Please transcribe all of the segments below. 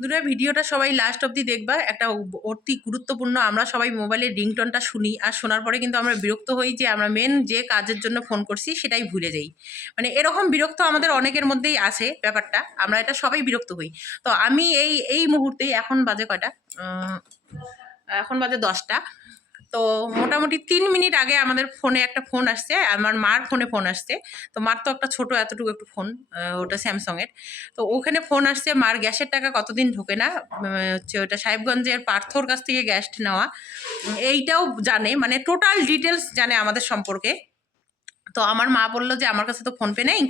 বন্ধুরা ভিডিওটা সবাই লাস্ট অবধি দেখবা। একটা অতি গুরুত্বপূর্ণ, আমরা সবাই মোবাইলের রিংটোনটা শুনি আর শোনার পরে কিন্তু আমরা বিরক্ত হই যে আমরা মেন যে কাজের জন্য ফোন করছি সেটাই ভুলে যাই। মানে এরকম বিরক্ত আমাদের অনেকের মধ্যেই আছে ব্যাপারটা, আমরা এটা সবাই বিরক্ত হই। তো আমি এই মুহূর্তে এখন বাজে কয়টা, এখন বাজে 10টা। তো মোটামুটি 3 মিনিট আগে আমাদের ফোনে একটা ফোন আসছে, আমার মার ফোনে ফোন আসছে। তো মার তো একটা ছোট এতটুকু একটু ফোন, ওটা স্যামসংয়ের। তো ওখানে ফোন আসছে, মার গ্যাসের টাকা কতদিন ঢোকে না, হচ্ছে ওটা সাহেবগঞ্জের পার্থর কাছ থেকে গ্যাস নেওয়া। এইটাও জানে, মানে টোটাল ডিটেলস জানে আমাদের সম্পর্কে। তো আমার মা বললো যে আমার কাছে তো ফোনপে নেই,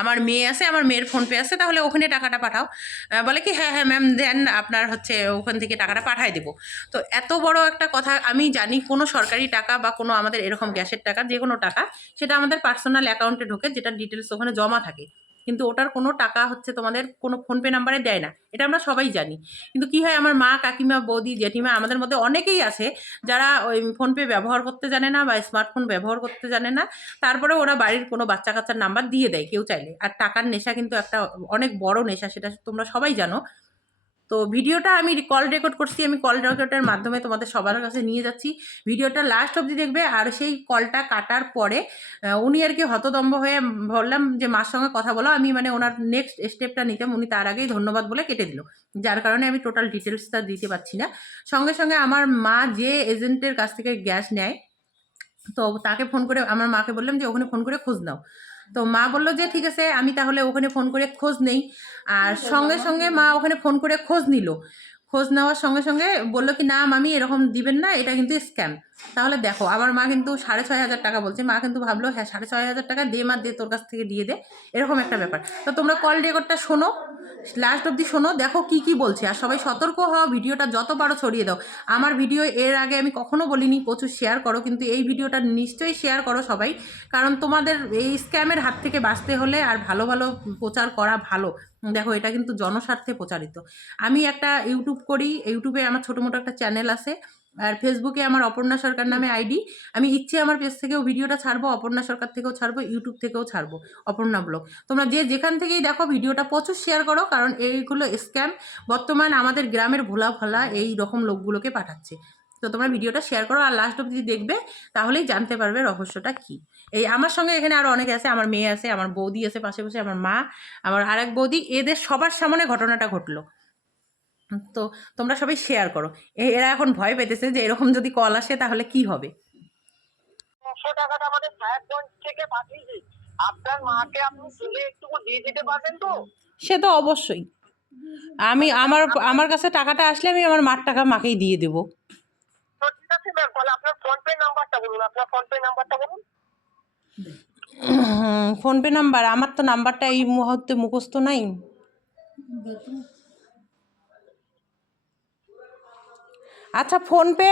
আমার মেয়ে আছে, আমার মেয়ের ফোনপে আছে, তাহলে ওখানে টাকাটা পাঠাও। বলে কি হ্যাঁ হ্যাঁ ম্যাম দেন, আপনার হচ্ছে ওখান থেকে টাকাটা পাঠায় দেবো। তো এত বড় একটা কথা, আমি জানি কোনো সরকারি টাকা বা কোনো আমাদের এরকম গ্যাসের টাকা, যে কোনো টাকা সেটা আমাদের পার্সোনাল অ্যাকাউন্টে ঢোকে, যেটা ডিটেলস ওখানে জমা থাকে। কিন্তু ওটার কোনো টাকা হচ্ছে তোমাদের কোনো ফোনপে নাম্বারে দেয় না, এটা আমরা সবাই জানি। কিন্তু কি হয়, আমার মা, কাকিমা, বৌদি, জেঠিমা, আমাদের মধ্যে অনেকেই আছে যারা ওই ফোনপে ব্যবহার করতে জানে না বা স্মার্টফোন ব্যবহার করতে জানে না। তারপরে ওরা বাড়ির কোনো বাচ্চা কাচ্চার নাম্বার দিয়ে দেয় কেউ চাইলে। আর টাকার নেশা কিন্তু একটা অনেক বড় নেশা, সেটা তোমরা সবাই জানো। তো ভিডিওটা আমি কল রেকর্ড করছি, আমি কল রেকর্ডের মাধ্যমে তোমাদের সবার কাছে নিয়ে যাচ্ছি। ভিডিওটা লাস্ট অবধি দেখবে। আর সেই কলটা কাটার পরে উনি আর কি হতদম্ব হয়ে বললাম যে মার সঙ্গে কথা বলো, আমি মানে ওনার নেক্সট স্টেপটা নিতাম, উনি তার আগেই ধন্যবাদ বলে কেটে দিল। যার কারণে আমি টোটাল ডিটেলসটা দিতে পারছি না। সঙ্গে সঙ্গে আমার মা যে এজেন্টের কাছ থেকে গ্যাস নেয়, তো তাকে ফোন করে আমার মাকে বললাম যে ওখানে ফোন করে খোঁজ নাও। তো মা বলল যে ঠিক আছে, আমি তাহলে ওখানে ফোন করে খোঁজ নেই। আর সঙ্গে সঙ্গে মা ওখানে ফোন করে খোঁজ নিল। খোঁজ নেওয়ার সঙ্গে সঙ্গে বললো কি না মামি এরকম দিবেন না, এটা কিন্তু স্ক্যাম। তাহলে দেখো, আমার মা কিন্তু 6,500 টাকা বলছে। মা কিন্তু ভাবলো হ্যাঁ 6,500 টাকা দে, মা দে, তোর কাছ থেকে দিয়ে দে, এরকম একটা ব্যাপার। তো তোমরা কল রেকর্ডটা শোনো, লাস্ট অবধি শোনো, দেখো কি কি বলছে। আর সবাই সতর্ক হও, ভিডিওটা যত পারো ছড়িয়ে দাও। আমার ভিডিও এর আগে আমি কখনো বলিনি প্রচুর শেয়ার করো, কিন্তু এই ভিডিওটা নিশ্চয়ই শেয়ার করো সবাই। কারণ তোমাদের এই স্ক্যামের হাত থেকে বাঁচতে হলে আর ভালো ভালো প্রচার করা ভালো। দেখো এটা কিন্তু জনস্বার্থে প্রচারিত। আমি একটা ইউটিউব করি, ইউটিউবে আমার ছোটো মোটো একটা চ্যানেল আছে। আর ফেসবুকে আমার অপর্ণা সরকার নামে আইডি। আমি ইচ্ছে আমার পেজ থেকেও ভিডিওটা ছাড়বো, অপর্ণা সরকার থেকেও ছাড়বো, ইউটিউব থেকেও ছাড়বো, অপর্ণা ব্লগ। তোমরা যে যেখান থেকেই দেখো ভিডিওটা প্রচুর শেয়ার করো, কারণ এইগুলো স্ক্যাম বর্তমান আমাদের গ্রামের ভোলা ভালা এই রকম লোকগুলোকে পাঠাচ্ছে। তো তোমরা ভিডিওটা শেয়ার করো আর লাস্ট অবধি দেখবে, তাহলেই জানতে পারবে রহস্যটা কি। এই আমার সঙ্গে এখানে আরও অনেকে আছে, আমার মেয়ে আছে, আমার বৌদি আছে পাশে বসে, আমার মা, আমার আরেক বৌদি, এদের সবার সামনে ঘটনাটা ঘটলো। তো তোমরা সবাই শেয়ার করো। এরা এখন ভয় পেতেছে যে এরকম যদি কল আসে তাহলে কি হবে। 200 টাকাটা আমাদের সাহেবগঞ্জ থেকে পাঠিয়েছি, আপনার মাকে আপনি তুলে একটু দিয়ে দিতে পারবেন তো? সে তো অবশ্যই, আমি আমার আমার কাছে টাকাটা আসলে আমি আমার মার টাকা মাকেই দিয়ে দেবো। তো ঠিক আছে ম্যাম, তাহলে আপনার ফোনপে নাম্বারটা বলুন, আপনার ফোনপে নাম্বারটা বলুন। ফোনপে নাম্বার, আমার তো নাম্বারটা এই মুহূর্তে মুখস্থ নাই। আচ্ছা ফোনপে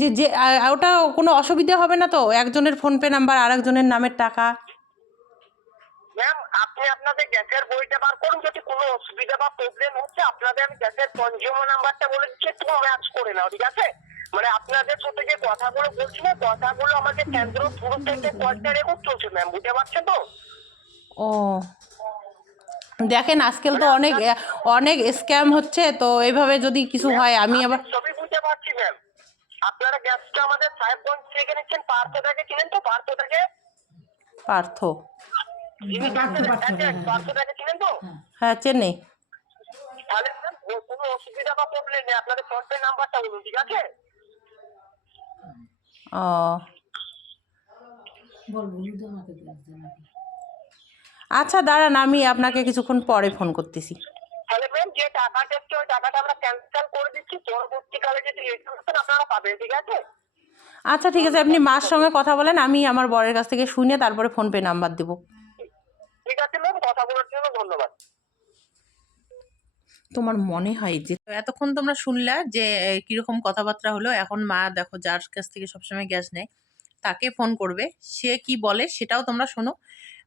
যে যে ওটা কোনো অসুবিধা হবে না তো, একজনের ফোনপে নাম্বার আর একজনের নামের টাকা? ম্যাম আপনি আপনাদের গ্যাসের বইটা বার করুন, যদি কোনো অসুবিধা বা প্রবলেম হচ্ছে আপনাদের আমি গ্যাসের কনজিউমার নাম্বারটা বলে দিচ্ছি, একটু ম্যাচ করে নাও, ঠিক আছে? মানে আপনাদের সাথে যে কথাগুলো বলছি না, কথাগুলো আমাকে কেন্দ্র পুরো থেকে কলটা রেকর্ড চলছে ম্যাম, বুঝতে পারছেন তো? ও দেখেন আজকাল তো অনেক অনেক স্ক্যাম হচ্ছে, তো এইভাবে যদি কিছু হয় আমি আবার। সবই বুঝতে পারছি ম্যাম, আপনারা গ্যাসটা আমাদের সাহেবগঞ্জ থেকে নিচ্ছেন, পার্থটাকে চিনেন তো? পার্থটাকে পার্থ, পার্থটাকে চিনেন তো? হ্যাঁ চেন্নাই। তাহলে কোনো অসুবিধা বা প্রবলেম নেই, আপনাদের ফোনপে নাম্বারটা বলুন, ঠিক আছে? ও আচ্ছা দাঁড়ান, আমি আপনাকে কিছুক্ষণ পরে ফোন করতেছি। তাহলে ম্যাম যে টাকাটা হচ্ছে ওই টাকাটা আমরা ক্যান্সেল করে দিচ্ছি, পরবর্তীকালে যদি রিটার্ন আপনারা পাবেন, ঠিক আছে? আচ্ছা ঠিক আছে, আপনি মার সঙ্গে কথা বলেন, আমি আমার বরের কাছ থেকে শুনে তারপরে ফোনপে নাম্বার দেবো। ঠিক আছে ম্যাম, কথা বলার জন্য ধন্যবাদ। তোমার মনে হয় যে এতক্ষণ তোমরা শুনলা যে কিরকম কথাবার্তা হলো। এখন মা দেখো যার কাছ থেকে সবসময় গ্যাস নেয় তাকে ফোন করবে, সে কি বলে সেটাও তোমরা শোনো।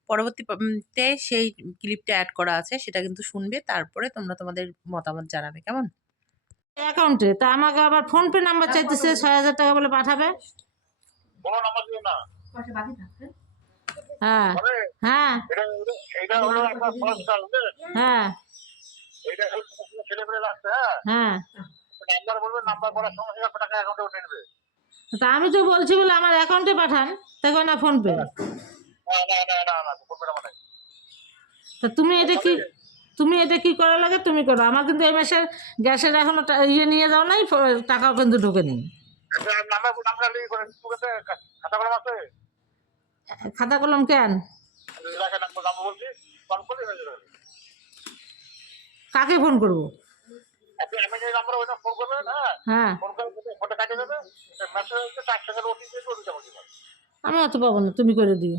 পরবর্তীতে সেই ক্লিপটা অ্যাড করা আছে, সেটা কিন্তু শুনবে, তারপরে তোমরা তোমাদের মতামত জানাবে, কেমন? অ্যাকাউন্টে তা আমাকে আবার ফোনপে নাম্বার চাইতেছে, 6,000 টাকা বলে পাঠাবে। কোনো নাম্বার দিও না। হ্যাঁ মানে হ্যাঁ এটা হলো আপনার পার্সোনাল। হ্যাঁ এটা ছেলেপেলে লাগছে, হ্যাঁ হ্যাঁ, নাম্বার বলবেন, নাম্বার করার সঙ্গে সঙ্গে আপনার টাকা অ্যাকাউন্টে উঠে নেবে। তা আমি তো বলছি বলে আমার অ্যাকাউন্টে পাঠান, দেখো না ফোনপে। না ফোন পে নাম্বার নাই। তা তুমি এটা কি করা লাগে তুমি করো, আমার কিন্তু এই মাসের গ্যাসের এখনো ইয়ে নিয়ে যাও নাই, টাকাও কিন্তু ঢোকে নেই। নাম্বার লিখে করেন, খাতা কলম আছে? খাতা কলম কেন? লেখা নাম্বার বলছি, কল করলে হয়ে যাবে। কাকে ফোন করব? আমি যে নাম্বার ওইটা ফোন করবেন, হ্যাঁ হ্যাঁ, ফোন করে ফোনটা কাটিয়ে দেবে, মেসেজ হচ্ছে 4 সেকেন্ড ওটিপি দিয়ে করে দিতে হবে। আমি অত পাবো না, তুমি করে দিও।